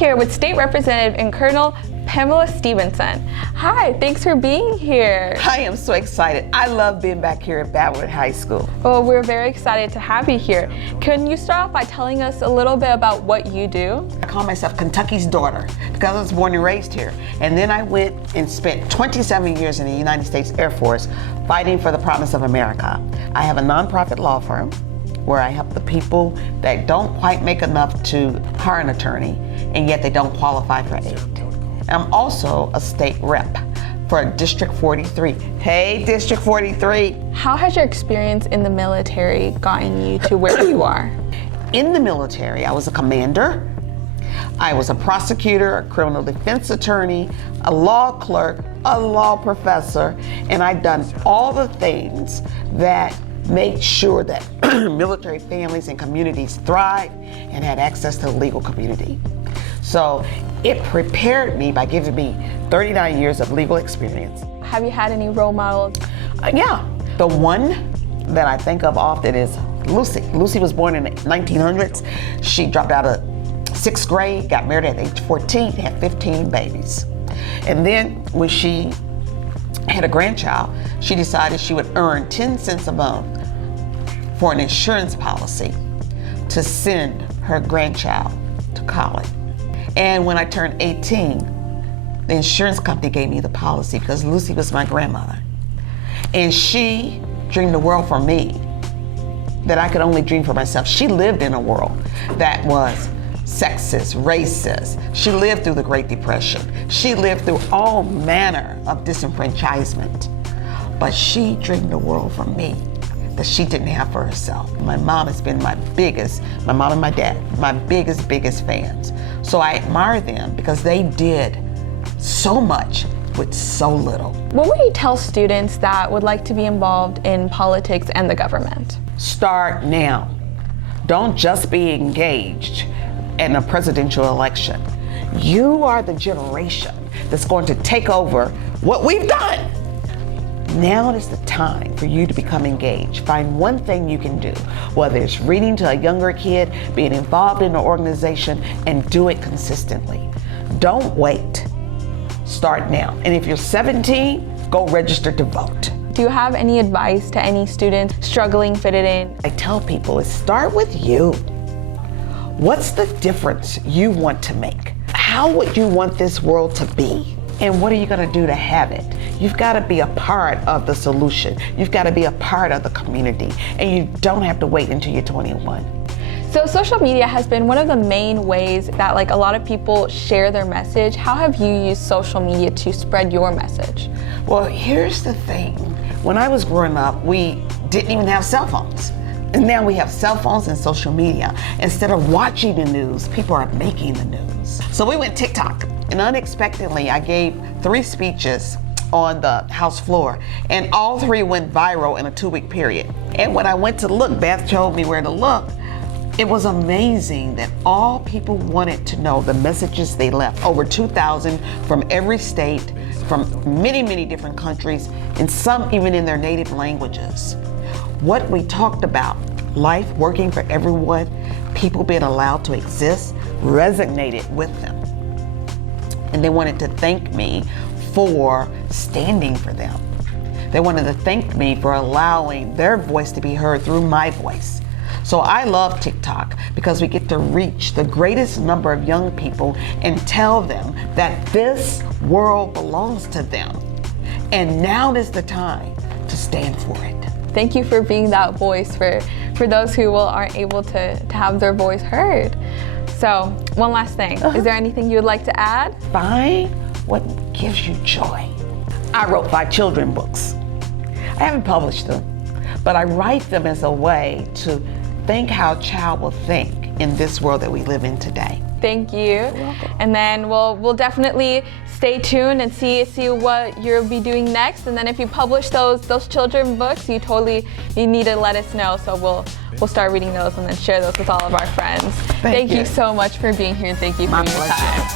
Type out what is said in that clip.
here with State Representative and Colonel Pamela Stevenson. Hi, thanks for being here. I am so excited. I love being back here at Ballard High School. Well, we're very excited to have you here. Can you start off by telling us a little bit about what you do? I call myself Kentucky's daughter because I was born and raised here. And then I went and spent 27 years in the United States Air Force fighting for the promise of America. I have a nonprofit law firm where I help the people that don't quite make enough to hire an attorney and yet they don't qualify for aid. I'm also a state rep for District 43. Hey, District 43. How has your experience in the military gotten you to where you are? In the military, I was a commander. I was a prosecutor, a criminal defense attorney, a law clerk, a law professor, and I've done all the things that make sure that military families and communities thrive and had access to the legal community. So it prepared me by giving me 39 years of legal experience. Have you had any role models? Yeah, the one that I think of often is Lucy. Lucy was born in the 1900s. She dropped out of 6th grade, got married at age 14, had 15 babies. And then when she had a grandchild, she decided she would earn 10 cents a month for an insurance policy to send her grandchild to college. And when I turned 18, the insurance company gave me the policy because Lucy was my grandmother. And she dreamed a world for me that I could only dream for myself. She lived in a world that was sexist, racist. She lived through the Great Depression. She lived through all manner of disenfranchisement. But she dreamed a world for me that she didn't have for herself. My mom has been my mom and my dad, my biggest fans. So I admire them because they did so much with so little. What would you tell students that would like to be involved in politics and the government? Start now. Don't just be engaged in a presidential election. You are the generation that's going to take over what we've done. Now is the time for you to become engaged. Find one thing you can do, whether it's reading to a younger kid, being involved in an organization, and do it consistently. Don't wait. Start now. And if you're 17, go register to vote. Do you have any advice to any student struggling fitting in? I tell people, start with you. What's the difference you want to make? How would you want this world to be? And what are you going to do to have it? You've got to be a part of the solution. You've got to be a part of the community. And you don't have to wait until you're 21. So social media has been one of the main ways that a lot of people share their message. How have you used social media to spread your message? Well, here's the thing. When I was growing up, we didn't even have cell phones. And now we have cell phones and social media. Instead of watching the news, people are making the news. So we went TikTok. And unexpectedly, I gave 3 speeches on the House floor, and all 3 went viral in a 2-week period. And when I went to look, Beth told me where to look. It was amazing that all people wanted to know the messages they left. Over 2,000 from every state, from many different countries, and some even in their native languages. What we talked about, life working for everyone, people being allowed to exist, resonated with them. And they wanted to thank me for standing for them. They wanted to thank me for allowing their voice to be heard through my voice. So I love TikTok because we get to reach the greatest number of young people and tell them that this world belongs to them. And now is the time to stand for it. Thank you for being that voice for those who aren't able to have their voice heard. So, one last thing. Is there anything you would like to add? Find what gives you joy. I wrote 5 children's books. I haven't published them, but I write them as a way to think how a child will think in this world that we live in today. Thank you. And then we'll definitely stay tuned and see what you'll be doing next. And then if you publish those children's books, you need to let us know. So we'll start reading those and then share those with all of our friends. Thank you so much for being here, and thank you for your time.